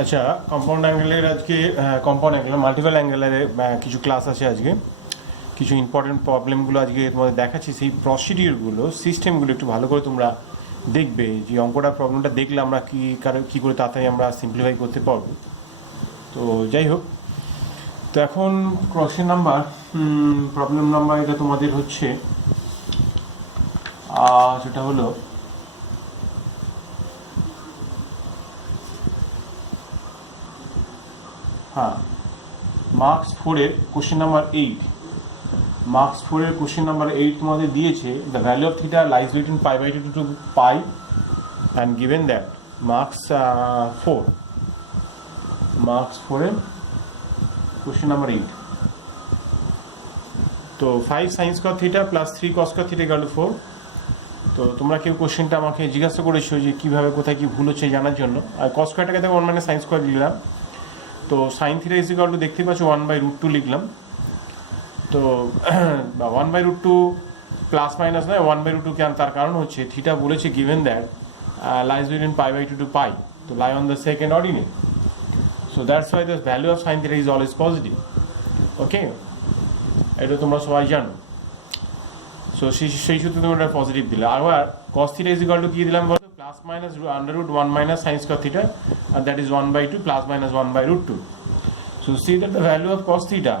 আচ্ছা, কম্পাউন্ড অ্যাঙ্গেলের আজকে compound angle multiple অ্যাঙ্গেলের কিছু ক্লাস আছে আজকে। কিছু ইম্পর্টেন্ট প্রবলেমগুলো আজকে তোমাদের দেখাচ্ছি, সেই প্রসিডিউরগুলো সিস্টেমগুলো একটু ভালো করে তোমরা দেখবে, যে অঙ্কটা প্রবলেমটা দেখলে আমরা কী করে তাড়াতাড়ি আমরা সিম্পলিফাই করতে পারবো। তো যাই হোক, তো এখন কোশ্চেন নাম্বার প্রবলেম নাম্বার এটা তোমাদের হচ্ছে সেটা হলো মার্কস 4-এর কোশ্চেন নাম্বার 8। মার্কস 4-এর কোশ্চেন নাম্বার 8 তোমাদের দিয়েছে, the value of theta lies between pi by 2 to pi and given that marks 4-এর কোশ্চেন নাম্বার 8। তো 5 sine square theta plus 3 cos square theta equal to 4। তো তোমরা কেউ কোশ্চেনটা আমাকে জিজ্ঞাসা করেছো যে কীভাবে কোথায় কী ভুল হচ্ছে জানার জন্য। আর কস স্কয়ারটাকে দেখো 1 মাইনাস সাইন স্কয়ার লিখলাম, তো sign theta is equal two দেখতে পাচ্ছ 1/√2 লিখলাম। তো 1/√2 প্লাস মাইনাস নয়, 1/√2 কেন, তার কারণ হচ্ছে থিটা বলেছে given that lies between pi by 2 to pi, তো lie on the second ordinate, so that's why the value of sine theta is always positive. Okay, এটা তোমরা সবাই জানো। সো সেই সূত্রে তোমরা পজিটিভ দিলে। আবার cos theta is equal to কী দিলাম বলো, plus minus √1 minus sine square theta, and that is 1/2 plus minus 1/√2. So see that the value of cos theta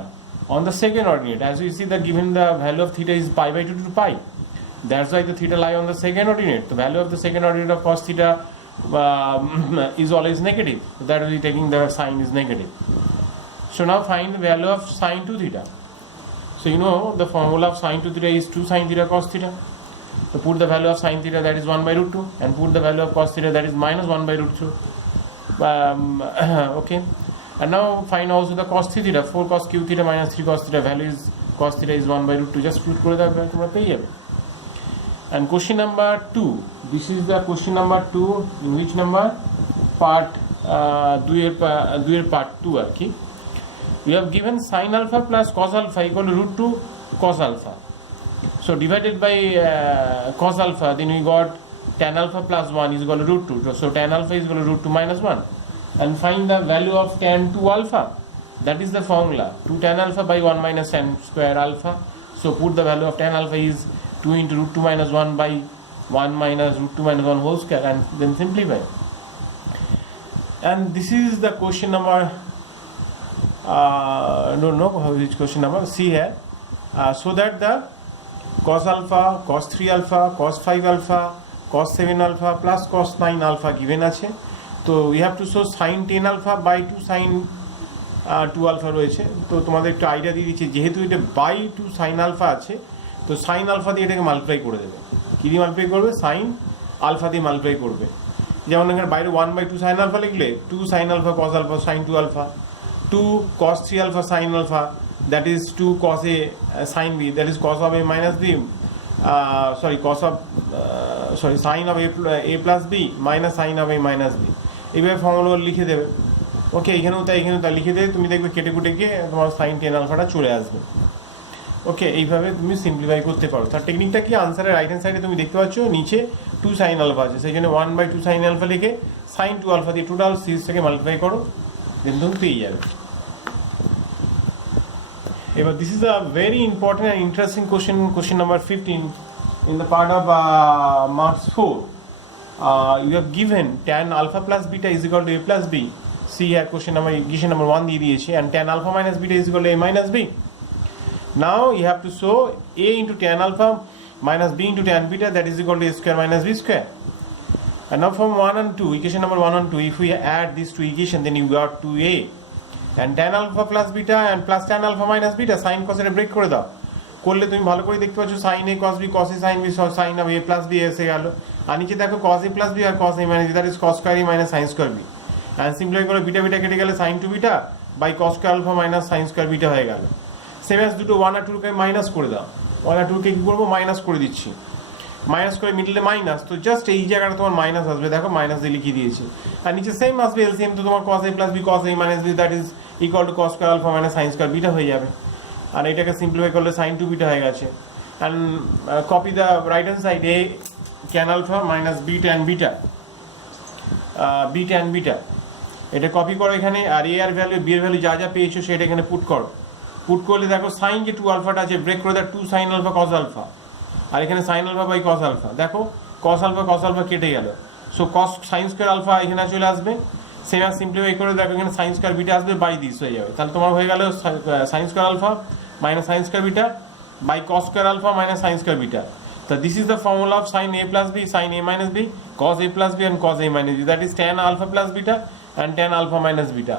on the second ordinate, as we see that given the value of theta is pi by 2 to pi, that's why the theta lie on the second ordinate. The value of the second ordinate of cos theta is always negative, so that will be taking the sign is negative. So now find the value of sin 2 theta. So you know the formula of sin 2 theta is 2 sin theta cos theta. So put the value of sin theta, that is 1/√2, and put the value of cos theta, that is minus 1/√2. Okay, and now find also the cos theta, 4 cos q theta minus 3 cos theta, value is cos theta is 1/√2, just put করে দেবে তোমরা পেয়ে যাবে। And question number 2, this is the question number 2 in which number part 2 এর part 2 আর কি। We have given sin alpha plus cos alpha equal to √2 cos alpha. So divided by cos alpha, then we got tan alpha plus 1 is equal to √2. So tan alpha is equal to √2 minus 1. And find the value of tan 2 alpha. That is the formula. 2 tan alpha by 1 minus tan square alpha. So put the value of tan alpha is 2 into √2 minus 1 by 1 minus √2 minus 1 whole square, and then simplify. And this is the question number, don't know which question number, see here. So that the cos alpha, cos 3 alpha, cos 5 alpha, cos 7 alpha plus cos 9 alpha given আছে। তো we have to show sin 10 alpha by 2 sin 2 alpha রয়েছে। তো তোমাদের একটু idea দিয়ে দিচ্ছি, যেহেতু এটা বাই 2 sin alpha আছে, তো sin alpha দিয়ে এটাকে মাল্টিপ্লাই করে দেবে। কী দিয়ে মাল্টিপ্লাই করবে? sin alpha দিয়ে মাল্টিপ্লাই করবে। যেমন এখানে বাইরে 1/2 sin alpha লিখলে 2 sin alpha cos alpha sin 2 alpha, 2 cos 3 alpha sin alpha, that is 2 cos a sin b, that is cos of a minus b, sin of a plus b minus sin of a minus b, এইভাবে formula লিখে দেবে। ওকে, এখানেও তাই লিখে দেবে, তুমি দেখবে কেটে কুটে গিয়ে তোমার sin 10 আলফাটা চলে আসবে। ওকে, এইভাবে তুমি সিম্পলিফাই করতে পারো। তার টেকনিকটা কি, আনসারের রাইট হ্যান্ড সাইডে তুমি দেখতে পাচ্ছ নিচে 2 sin আলফা আছে, সেই জন্য 1/2 sin আলফা লিখে sin 2 আলফা দিয়ে টোটাল সিরিজটাকে মাল্টিপ্লাই করো, দেন তুমি পেয়ে যাবে। এবার this is a very important and interesting question number 15 in the part of marks 4. You have given tan alpha plus beta is equal to a plus b. See here question number 1 দিয়ে দিয়েছে, and tan alpha minus beta is equal to a minus b. Now you have to show a into tan alpha minus b into tan beta, that is equal to a square minus b square. And now from 1 and 2, equation number 1 and 2, if we add these two equations, then you got 2a. And tan alpha plus beta and plus tan alpha minus beta, sin cos এটা break করে দাও, করলে তুমি ভালো করে দেখতে পাচ্ছ sin a cos b cos a sin b sin of a plus b এসে গেল। আর নিচে দেখো cos a plus b আর cos a minus b, that is cos square a minus sin square b, and simplify করে beta beta কেটে গেলে sin 2 beta by cos square alpha minus sin square beta হয়ে গেল। Same as দুটো 1 আর 2 কে minus করে দাও, 1 আর 2 কে কি করবো, মাইনাস করে দিচ্ছি, মাইনাস করে মিডলে মাইনাস, তো জাস্ট এই জায়গাটা তোমার মাইনাস আসবে, দেখো মাইনাস দিয়ে লিখিয়ে দিয়েছি। আর নিচে সেম আসবে এলসিএম, তো তোমার cos a plus b cos a minus b, that is equal to cos square alpha minus sin square beta হয়ে যাবে। আর এটাকে সিম্পলিফাই করলে sin 2 beta হয়ে গেছে। And copy the right hand side, a tan alpha minus b tan beta, b tan beta, এটা copy করো এখানে, আর এ আর value B এর ভ্যালু যা যা পেয়েছো সেটা এখানে পুট করো। পুট করলে দেখো সাইন যে 2 আলফাটা আছে ব্রেক করে দাও 2 সাইন আলফা কস আলফা, আর এখানে sine alpha by cos alpha, দেখো কস আলফা কেটে গেল। So cos sine square alpha এখানে চলে আসবে। সেম আর সিম্পলিফাই করে দেখো এখানে সাইন স্কোয়ার বিটা আসবে বাই দিস হয়ে যাবে। তাহলে তোমার হয়ে গেল sine square alpha minus sine square beta by cos square alpha minus sine square beta. So this is the formula of sin a plus b, sin a minus b, cos a plus b and cos a minus b. That is tan alpha plus beta and tan alpha minus beta.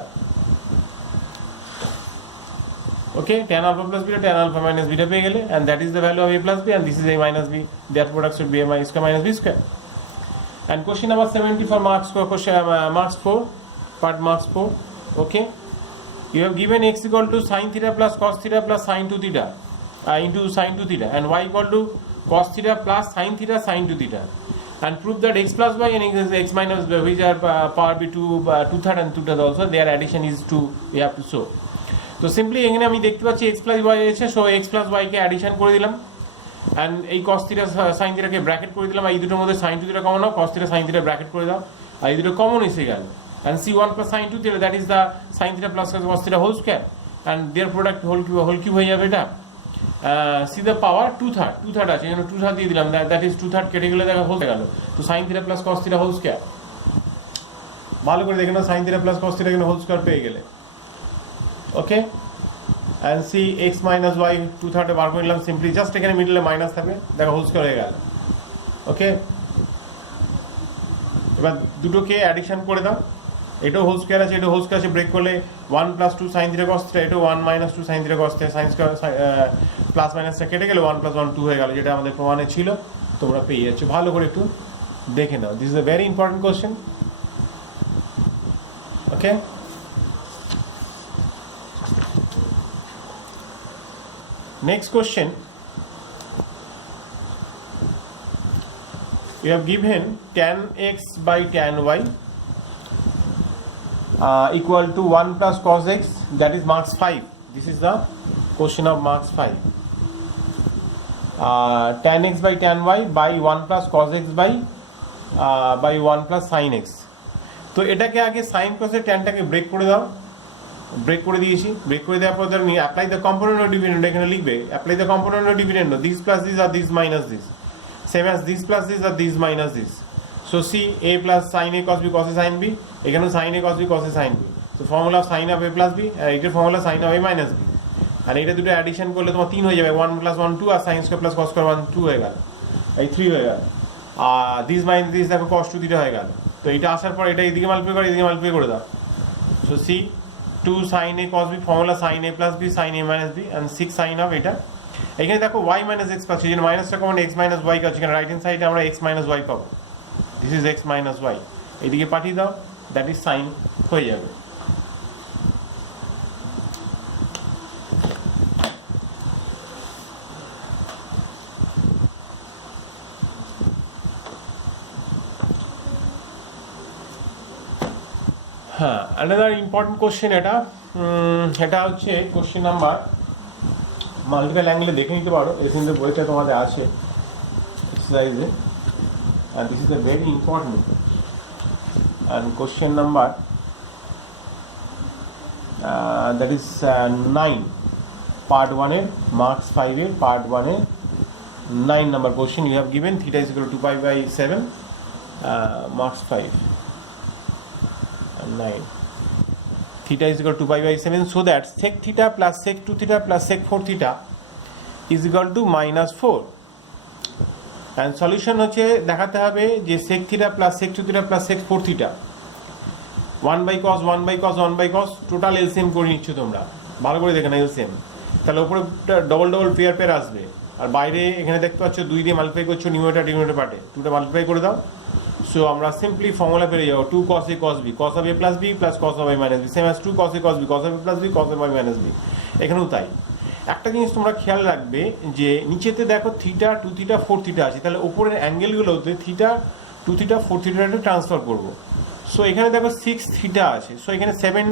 Okay, tan alpha plus beta, tan alpha minus beta পেয়ে গেলে, and that is the value of a plus b and this is a minus b. That product should be a square minus b square. And question number 70 for marks marks 4, part marks 4. Okay, you have given x equal to sin theta plus cos theta plus sin 2 theta into sin 2 theta and y equal to cos theta plus sin theta sin 2 theta, and prove that x plus y and x minus y, which are power b 2 third and 2 third also, their addition is 2, we have to show. তো simply এখানে আমি দেখতে পাচ্ছি x plus y আছে, so x plus y কে addition করে দিলাম, and এই cos theta sin theta কে bracket করে দিলাম, আর এই দুটোর মধ্যে sin 2 theta কমন নাও, cos theta sin theta bracket করে দাও, আর এই দুটো কমন এসে গেল, and c1 plus sin 2 theta, that is the sin theta plus cos theta whole square, and their product whole cube হয়ে যাবে এটা। see the power 2 third আছে, এখানে 2 third দিয়ে দিলাম, that is 2 third কেটে গেলে দেখা হয়ে গেল, তো sin theta plus cos theta whole square। ভালো করে দেখে নাও, sin theta plus cos theta এখানে whole square পেয়ে গেলে। ওকে, and see x minus y 2 third বার করে নিলাম, সিম্পলি জাস্ট এখানে মিডলে মাইনাস থাকবে, দেখো হোল স্কয়ার হয়ে গেল। ওকে, এবার দুটোকে অ্যাডিশন করে দাও, এটাও হোল স্কয়ার আছে, এটা হোল স্কয়ার আছে, ব্রেক করলে 1 plus 2 sin theta cos theta, এটা 1 minus 2 sin theta cos theta, sin square plus মাইনাসটা কেটে গেলে 1 plus 1 2 হয়ে গেল, যেটা আমাদের প্রমাণে ছিল, তোমরা পেয়ে যাচ্ছ। ভালো করে একটু দেখে নাও, this is a very important question. Okay, next question, you have given tan x by tan y equal to 1 plus cos x, that is marks 5. This is the question of marks 5. Tan x by tan y by 1 plus cos x by 1 plus sin x. তো এটাকে আগে sin cos এর ট্যানটাকে break করে দাও, break করে দিয়েছি, break করে দেওয়ার পর ধর নি apply the component of dividend, এখানে লিখবে apply the component of dividend, this plus this আর this minus this, same as this plus this আর this minus this. So see A plus sine A cos B cos A sine B, এখানেও sine A cos B cos A sine B, so formula of sine of A plus B, আর এটার formula sine of A minus B, আর এটা দুটো addition করলে তোমার 3 হয়ে যাবে, 1 plus 1 2 আর sine square plus cos square 1 2 হয়ে গেল, এই 3 হয়ে গেল, আর দিস মাইনাস দিস দেখো cos 2 থিটা হয়ে গেল। তো এটা আসার পর এটা এদিকে মাল্টিপ্লাই করে এদিকে মাল্টিপ্লাই করে দাও, so see 2 sin a cos b, formula sin a plus b sin a minus b, and 6 sin of এটা, এখানে দেখো y minus x পাচ্ছি, যেন মাইনাসটা কমন x minus y কাছে, এখানে রাইট হ্যান্ড সাইডে আমরা x minus y পাবো, this is x minus y, এদিকে পাঠিয়ে দাও, দ্যাট ইজ সাইন হয়ে যাবে। হ্যাঁ, অ্যানাদার ইম্পর্টেন্ট কোশ্চেন এটা, এটা হচ্ছে কোশ্চেন নাম্বার, মাল্টিপল অ্যাঙ্গেলে দেখে নিতে পারো, এখানে বইটা তোমাদের আছে এক্সারসাইজে, and this is a very important, and question number that is 9, part 1 এর marks 5 এর part 1 এর 9 number question, you have given theta is equal to 2 pi by 7, marks 5 and 9, theta is equal to 2 pi by 7, so that sec theta plus sec 2 theta plus sec 4 theta is equal to minus 4, and solution হচ্ছে দেখাতে হবে যে sec theta plus sec 2 theta plus sec 4 theta 1 by cos 1 by cos 1 by cos total LCM করে নিচ্ছ তোমরা, ভালো করে দেখে নাও এলসিএম, তাহলে উপরে ডবল ডবল পেয়ার পেয়ার আসবে, আর বাইরে এখানে দেখতে পাচ্ছ 2 দিয়ে মাল্টিপ্লাই করছো নিউমারেটর ডিনোমিনেটর পার্টে, 2টা মাল্টিপ্লাই করে দাও, সো আমরা সিম্পলি ফর্মুলা পেয়ে যাবো 2 cos a cos b cos of a plus b plus cos of a minus b, same as 2 cos a cos b cos of a plus b cos of a minus b, এখানেও তাই। একটা জিনিস তোমরা খেয়াল রাখবে যে নিচেতে দেখো থিটা 2 থিটা 4 থিটা আছে, তাহলে উপরের অ্যাঙ্গেলগুলোতে থিটা 2 থিটা 4 থিটাটা ট্রান্সফার করবো, সো এখানে দেখো 6 থিটা আছে, সো এখানে 7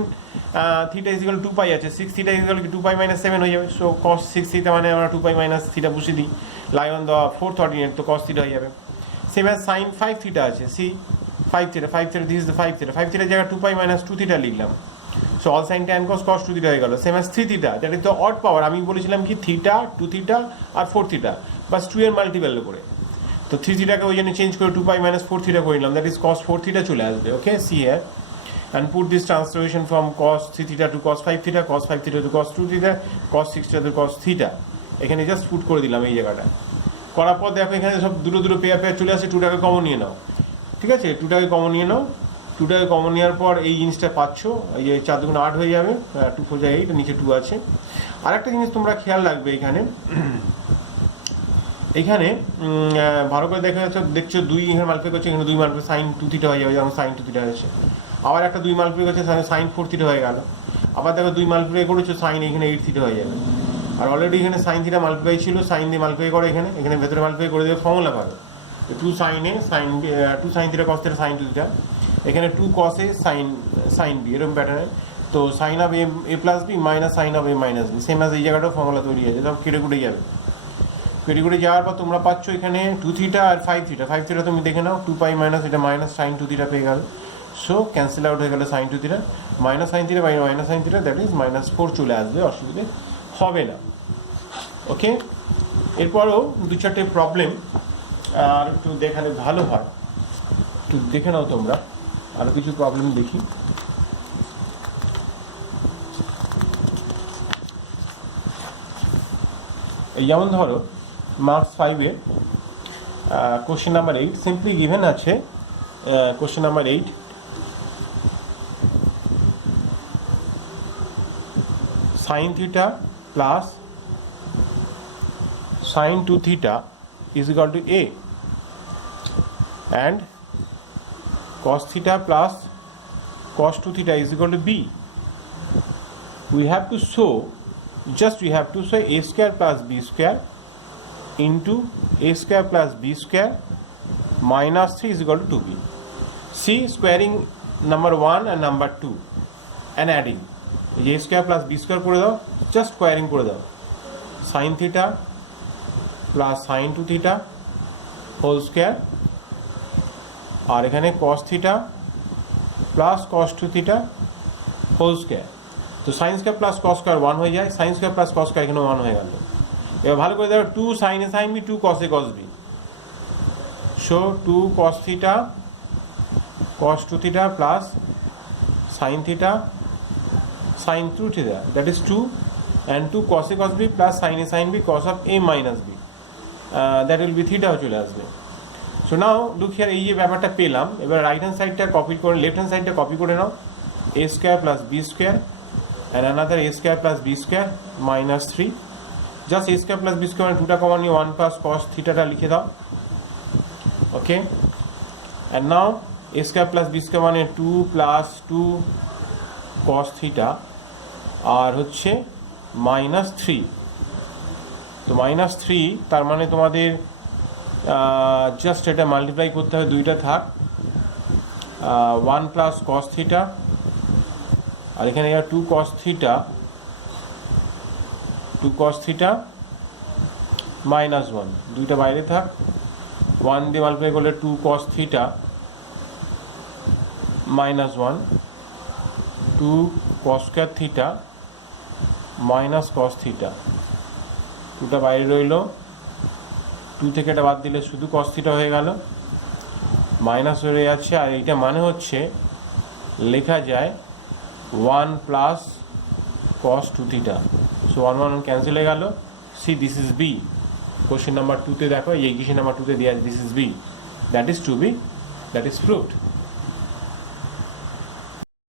থিটা ইজ ইকুয়াল 2 পাই আছে, 6 theta is equal 2 pi minus 7 হয়ে যাবে, সো cos 6 থিটা মানে আমরা 2 পাই মাইনাস থিটা বসিয়ে দিই, লাই অন দ্য 4th অর্ডিনেট, তো cos থিটা হয়ে যাবে। সেম অ্যাজ sin 5 থিটা আছে, C 5 theta, 5 theta, this is the 5 theta. 5 theta জায়গা 2 pi minus 2 theta লিখলাম। So all sin tan cos cos 2 theta হয়ে গেল। Same as 3 theta, that is the odd power। আমি বলেছিলাম কি theta, 2 theta আর 4 theta, বাস 2 এর multiple করে। তো 3 theta কে ওই জন্য চেঞ্জ করে 2 pi minus 4 theta করে নিলাম, that is cos 4 theta চলে আসবে। Okay, see here and put this transformation from cos 3 theta to cos 5 theta, cos 5 theta to cos 2 theta, cos 6 theta to cos theta। এখানে just put করে দিলাম এই জায়গাটা। করার পর দেখো এখানে সব দুটো পেয়ার চলে আসে, 2 টাকে কমন নিয়ে নাও। ঠিক আছে, 2 টাকে কমন নিয়ে নাও। 2 টাকে কমন নেওয়ার পর এই জিনিসটা পাচ্ছ, এই যে 4 দুগুণ 8 হয়ে যাবে, 2 4 যায় 8, নিচে 2 আছে। আর একটা জিনিস তোমরা খেয়াল রাখবে এখানে ভালো করে দেখছো 2 এখানে মাল্টিপ্লাই করছে, এখানে 2 মাল্টিপ্লাই sin 2 থিটা হয়ে যাবে, যেমন sin 2 থিটা হয়েছে। আবার একটা 2 মাল্টিপ্লাই করছে sin 4 থিটা হয়ে গেল। আবার দেখো 2 মাল্টিপ্লাই করেছো sin এখানে 8 থিটা হয়ে যাবে। আর অলরেডি এখানে sin থিটা মাল্টিপ্লাই ছিল, sin দিয়ে মাল্টিপ্লাই করে এখানে ভেতরে মাল্টিপ্লাই করে দেবে, ফর্মুলা পাবে 2 sin a sin b 2 sin theta cos theta sin 2 theta, এখানে 2 cos a sin b, এরকম প্যাটার্নে। তো sin of a plus b minus sin of a minus b, same as এই জায়গাটাও ফর্মুলা তৈরি হয়েছে, সব কেটে কুটে যাবে। কেটে কুটে যাওয়ার পর তোমরা পাচ্ছ এখানে 2 থিটা আর 5 থিটা। 5 থিটা তুমি দেখে নাও, 2 pi মাইনাস এটা মাইনাস sin 2 থিটা পেয়ে গেল। সো ক্যান্সেল আউট হয়ে গেল sin 2 theta, minus sin theta by minus sin theta, that is -4 চলে আসবে, অসুবিধে হবে না। ওকে, এরপরও 2-4টে প্রবলেম আর একটু দেখালে ভালো হয়, একটু দেখে নাও তোমরা। আরও কিছু প্রবলেম দেখি। এই যেমন ধরো মার্কস 5-এ কোশ্চেন নাম্বার 8 সিম্পলি গিভেন আছে। Question number 8, sin theta plus sin 2 theta is equal to a and cos theta plus cos 2 theta is equal to b. We have to show a square plus b square into a square plus b square minus 3 is equal to 2b. See squaring number 1 and number 2 and adding. a square plus b square করে দাও, just squaring করে দাও। sin theta plus sin 2 theta whole square, আর এখানে cos theta plus cos 2 theta whole square. তো sin square plus cos square 1 হয়ে যায়, sin square plus cos square এখানে 1 হয়ে গেল। এবার ভালো করে দেখো 2 sin a sin b 2 cos a cos b, so 2 cos theta cos 2 theta plus sin theta sin 2 theta, that is 2, and 2 cos a cos b plus sin a sin b cos of a minus b, that will be theta চলে আসবে। So now look here, এই যে ব্যাপারটা পেলাম, এবার right hand সাইডটা copy করে left hand সাইডটা কপি করে নাও, a square plus b square and another a square plus b square minus 3, just a square plus b square মানে 2টা কমন নিয়ে 1 plus cos থিটাটা লিখে দাও। ওকে, and now a square plus b square মানে 2 plus 2 cos theta আর হচ্ছে -3। তো -3 তার মানে তোমাদের জাস্ট এটা মাল্টিপ্লাই করতে হবে, দুইটা থাক, 1 plus cos থিটা আর এখানে 2 cos থিটা -1, দুইটা বাইরে থাক, 1 দিয়ে মাল্টিপ্লাই করলে 2 cos theta -1, 2 cos square theta minus cos theta, 2টা বাইরে রইল, 2 থেকে এটা বাদ দিলে শুধু cos থিটা হয়ে গেল, মাইনাস হয়ে যাচ্ছে। আর এইটা মানে হচ্ছে লেখা যায় 1 plus cos 2 theta, so 1 cancel হয়ে গেল। See this is B, question number 2তে দেখো, এই কোশ্চেন নাম্বার 2তে দেওয়া আছে this is B, that is to be, that is proved.